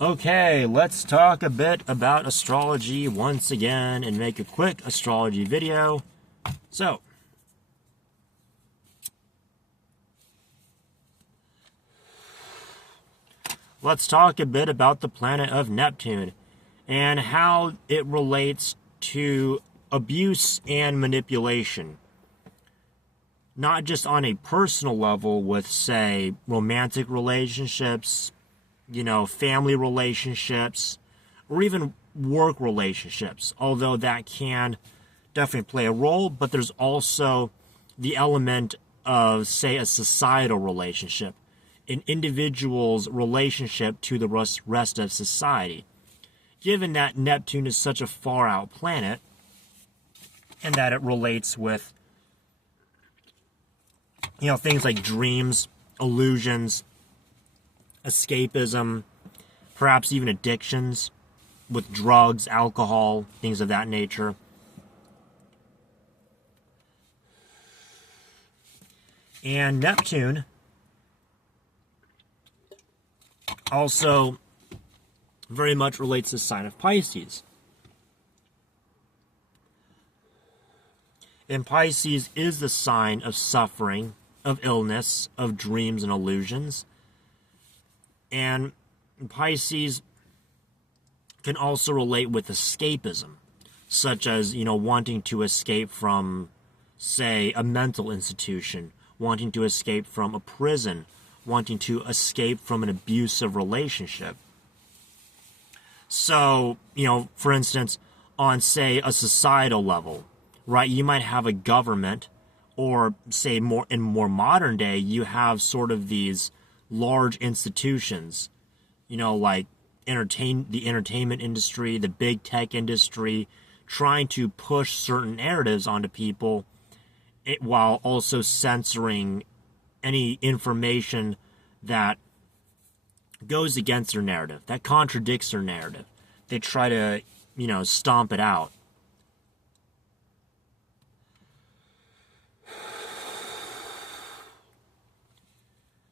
Okay, let's talk a bit about astrology once again and make a quick astrology video. So, let's talk a bit about the planet of Neptune and how it relates to abuse and manipulation. Not just on a personal level with, say, romantic relationships, family relationships, or even work relationships, although that can definitely play a role, but there's also the element of, say, a societal relationship, an individual's relationship to the rest of society. Given that Neptune is such a far-out planet, and that it relates with, things like dreams, illusions, escapism, perhaps even addictions with drugs, alcohol, things of that nature. And Neptune also very much relates to the sign of Pisces. And Pisces is the sign of suffering, of illness, of dreams and illusions. And Pisces can also relate with escapism, such as, wanting to escape from, say, a mental institution, wanting to escape from a prison, wanting to escape from an abusive relationship. So, for instance, on, say, a societal level, right, you might have a government, or, say, in more modern day, you have sort of these large institutions, like the entertainment industry, the big tech industry, trying to push certain narratives onto people while also censoring any information that goes against their narrative, that contradicts their narrative. They try to, stomp it out.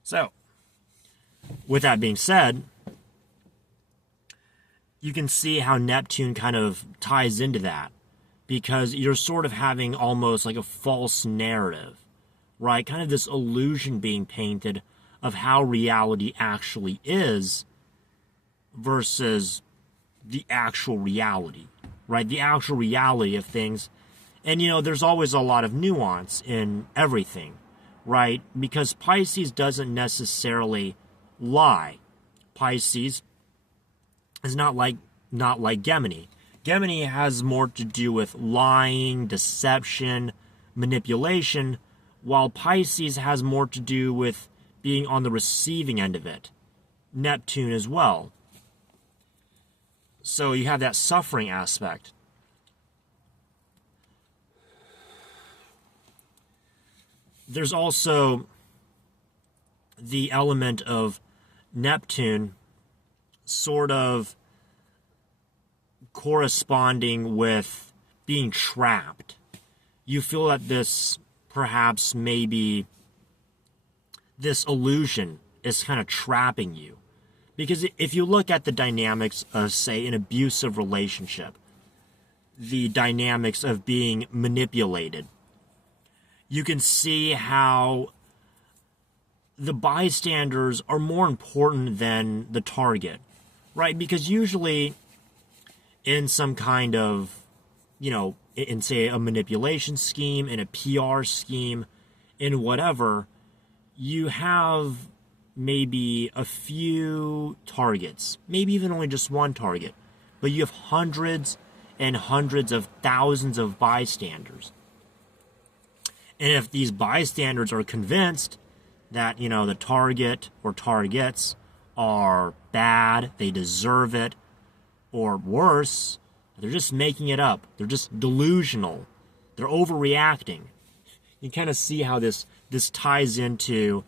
So, with that being said, you can see how Neptune kind of ties into that, because you're sort of having almost like a false narrative, right? Kind of this illusion being painted of how reality actually is versus the actual reality, right? The actual reality of things. And, there's always a lot of nuance in everything, right? Because Pisces doesn't necessarily lie. Pisces is not like Gemini. Gemini has more to do with lying, deception, manipulation, while Pisces has more to do with being on the receiving end of it. Neptune as well. So you have that suffering aspect. There's also the element of Neptune sort of corresponding with being trapped. You feel that this, perhaps, maybe this illusion is kind of trapping you. Because if you look at the dynamics of, say, an abusive relationship, the dynamics of being manipulated, you can see how the bystanders are more important than the target, right? Because usually in some kind of, in, say, a manipulation scheme, in a PR scheme, in whatever, you have maybe a few targets, maybe even only just one target, but you have hundreds and hundreds of thousands of bystanders. And if these bystanders are convinced that, the target or targets are bad, they deserve it, or worse, they're just making it up, they're just delusional, they're overreacting. You kind of see how this ties into,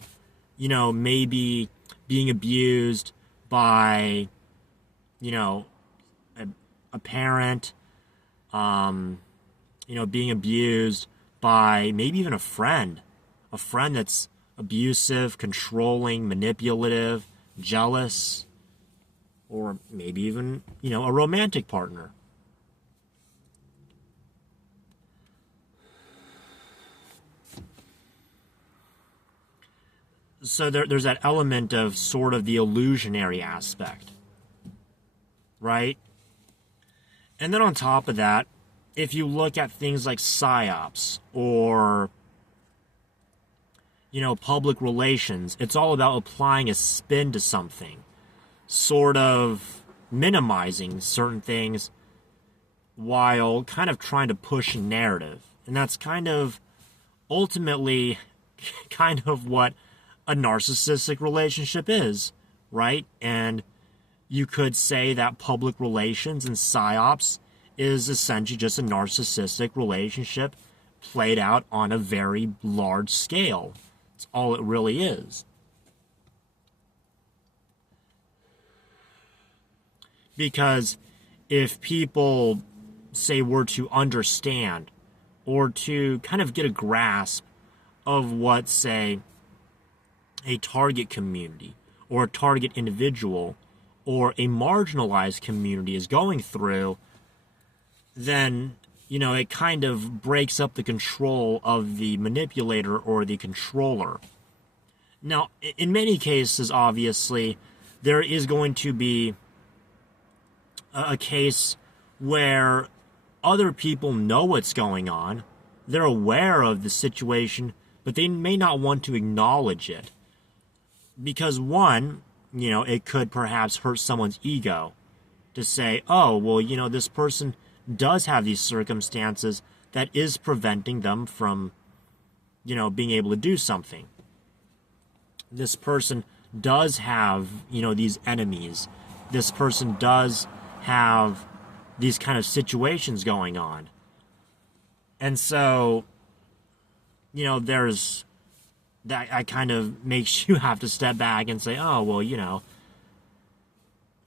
maybe being abused by, a parent, being abused by maybe even a friend that's abusive, controlling, manipulative, jealous. or maybe even, a romantic partner. So there's that element of sort of the illusionary aspect, right? And then on top of that, if you look at things like psyops or, public relations, it's all about applying a spin to something, sort of minimizing certain things while kind of trying to push a narrative. And that's kind of ultimately kind of what a narcissistic relationship is, right? And you could say that public relations and psyops is essentially just a narcissistic relationship played out on a very large scale. That's all it really is. Because if people, say, were to understand or to kind of get a grasp of what, say, a target community or a target individual or a marginalized community is going through, then, it kind of breaks up the control of the manipulator or the controller. Now, in many cases, obviously, there is going to be a case where other people know what's going on, they're aware of the situation, but they may not want to acknowledge it. Because one, it could perhaps hurt someone's ego to say, oh, well, this person does have these circumstances that is preventing them from, being able to do something. This person does have, these enemies. This person does have these kind of situations going on. And so, there's that kind of makes you have to step back and say, oh, well,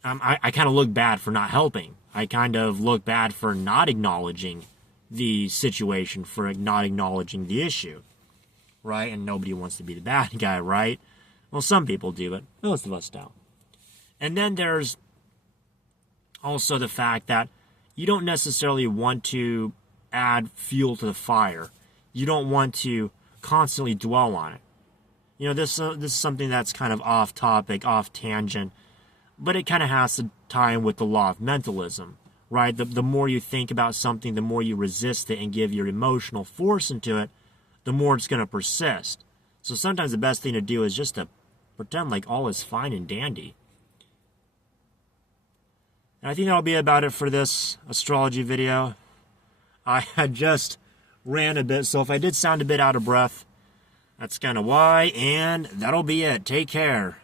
I kind of look bad for not helping. I kind of look bad for not acknowledging the situation, for not acknowledging the issue, right? And nobody wants to be the bad guy, right? Well, some people do, but most of us don't. And then there's also the fact that you don't necessarily want to add fuel to the fire. You don't want to constantly dwell on it. This is something that's kind of off topic, off tangent, but it kind of has to tie in with the law of mentalism, right? The more you think about something, the more you resist it and give your emotional force into it, the more it's going to persist. So sometimes the best thing to do is just to pretend like all is fine and dandy. And I think that'll be about it for this astrology video. I had just ran a bit, so if I did sound a bit out of breath, that's kind of why, and that'll be it. Take care.